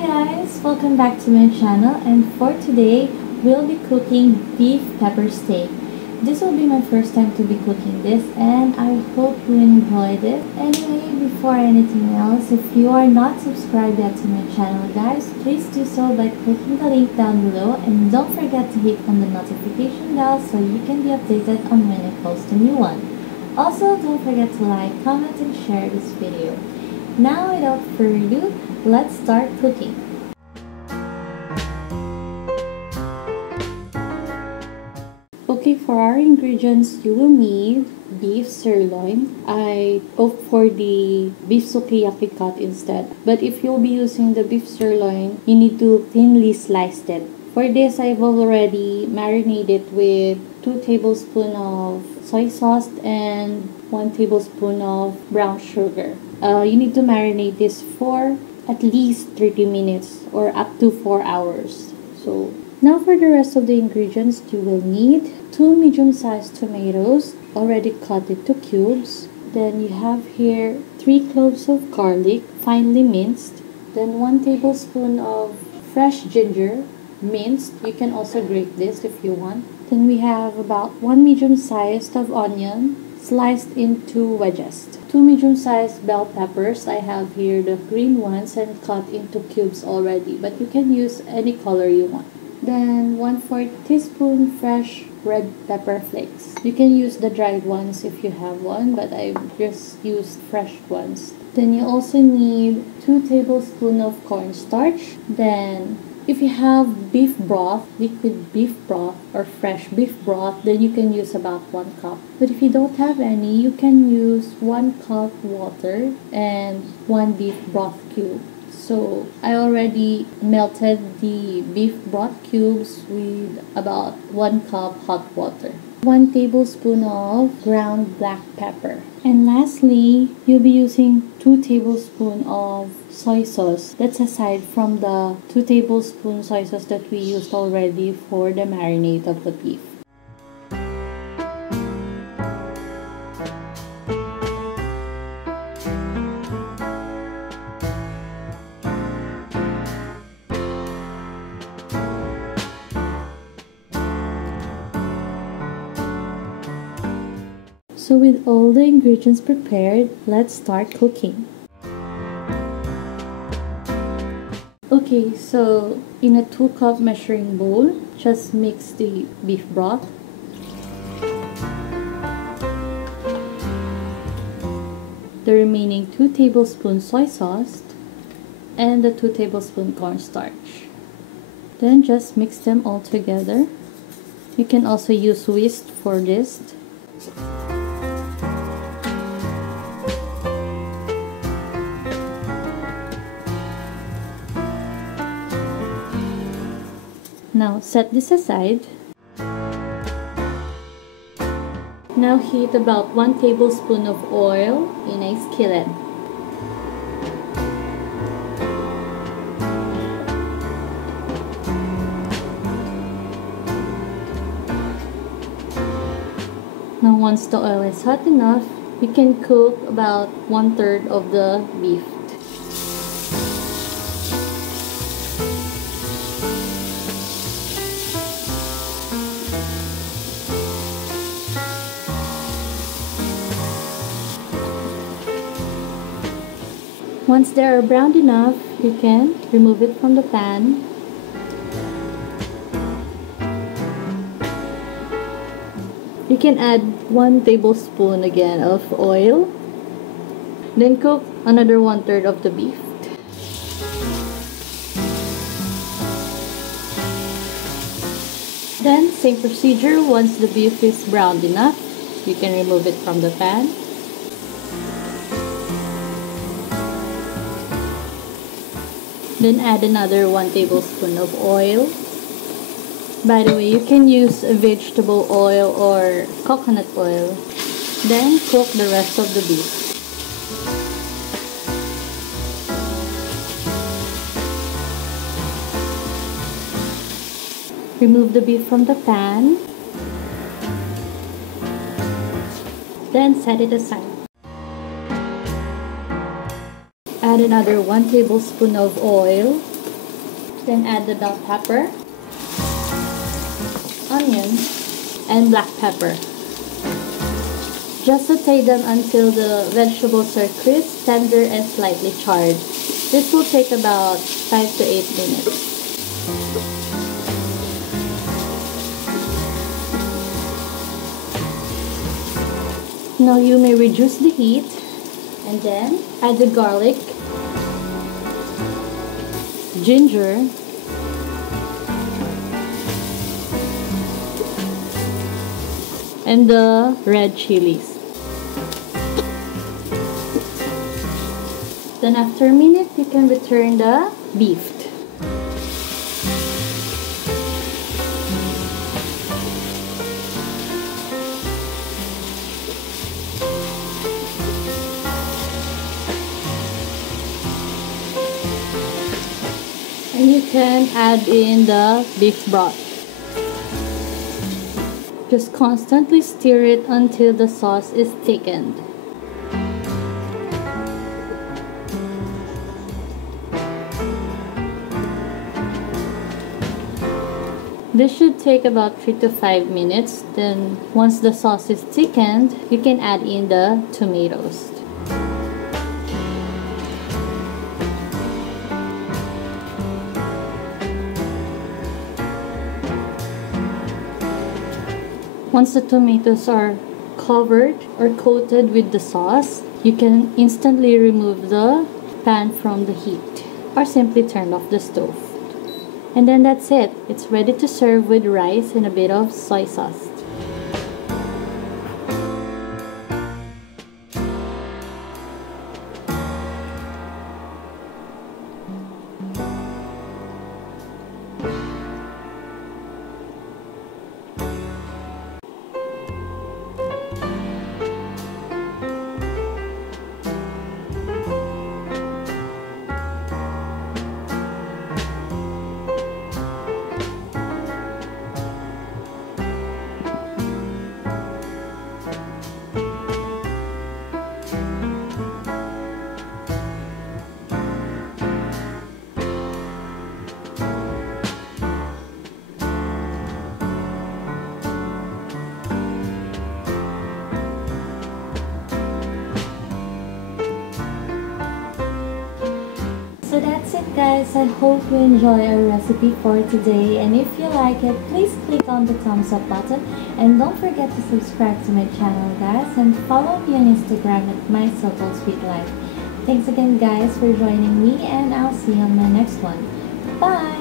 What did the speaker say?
guys, welcome back to my channel, and for today we'll be cooking beef pepper steak. This will be my first time to be cooking this, and I hope you enjoyed it. Anyway, before anything else, if you are not subscribed yet to my channel guys, please do so by clicking the link down below, and don't forget to hit on the notification bell so you can be updated on when I post a new one. Also, don't forget to like, comment, and share this video. Now, without further ado, let's start cooking. Okay, for our ingredients, you will need beef sirloin. I opt for the beef sukiyaki cut instead. But if you'll be using the beef sirloin, you need to thinly slice it. For this, I've already marinated with 2 tablespoons of soy sauce and 1 tablespoon of brown sugar. You need to marinate this for at least 30 minutes or up to 4 hours. So now for the rest of the ingredients, you will need 2 medium-sized tomatoes already cut into cubes. Then you have here 3 cloves of garlic finely minced. Then 1 tablespoon of fresh ginger minced. You can also grate this if you want. Then we have about 1 medium-sized of onion sliced into wedges. 2 medium-sized bell peppers. I have here the green ones and cut into cubes already, but you can use any color you want. Then 1/4 teaspoon fresh red pepper flakes. You can use the dried ones if you have one, but I've just used fresh ones. Then you also need 2 tablespoons of cornstarch. Then if you have beef broth, liquid beef broth or fresh beef broth, then you can use about 1 cup. But if you don't have any, you can use 1 cup water and 1 beef broth cube. So I already melted the beef broth cubes with about 1 cup hot water. 1 tablespoon of ground black pepper. And lastly, you'll be using 2 tablespoons of soy sauce. That's aside from the 2 tablespoon soy sauce that we used already for the marinade of the beef. So with all the ingredients prepared, let's start cooking. Okay, so in a 2-cup measuring bowl, just mix the beef broth. The remaining 2 tablespoons soy sauce and the 2 tablespoons cornstarch. Then just mix them all together. You can also use whisk for this. Now set this aside. Now heat about 1 tablespoon of oil in a skillet. Now once the oil is hot enough, you can cook about 1/3 of the beef. Once they are browned enough, you can remove it from the pan. You can add 1 tablespoon again of oil. Then cook another 1/3 of the beef. Then same procedure, once the beef is browned enough, you can remove it from the pan. Then add another 1 tablespoon of oil. By the way, you can use vegetable oil or coconut oil. Then cook the rest of the beef. Remove the beef from the pan. Then set it aside. Add another 1 tablespoon of oil. Then add the bell pepper, onion, and black pepper. Just saute them until the vegetables are crisp, tender, and slightly charred. This will take about 5 to 8 minutes. Now you may reduce the heat and then add the garlic, ginger, and the red chilies. Then after a minute, you can return the beef. And you can add in the beef broth. Just constantly stir it until the sauce is thickened. This should take about 3 to 5 minutes. Then once the sauce is thickened, you can add in the tomatoes. Once the tomatoes are covered or coated with the sauce, you can instantly remove the pan from the heat or simply turn off the stove. And then that's it. It's ready to serve with rice and a bit of soy sauce. So that's it guys, I hope you enjoy our recipe for today, and if you like it, please click on the thumbs up button and don't forget to subscribe to my channel guys, and follow me on Instagram at my sweet life. Thanks again guys for joining me, and I'll see you on my next one. Bye!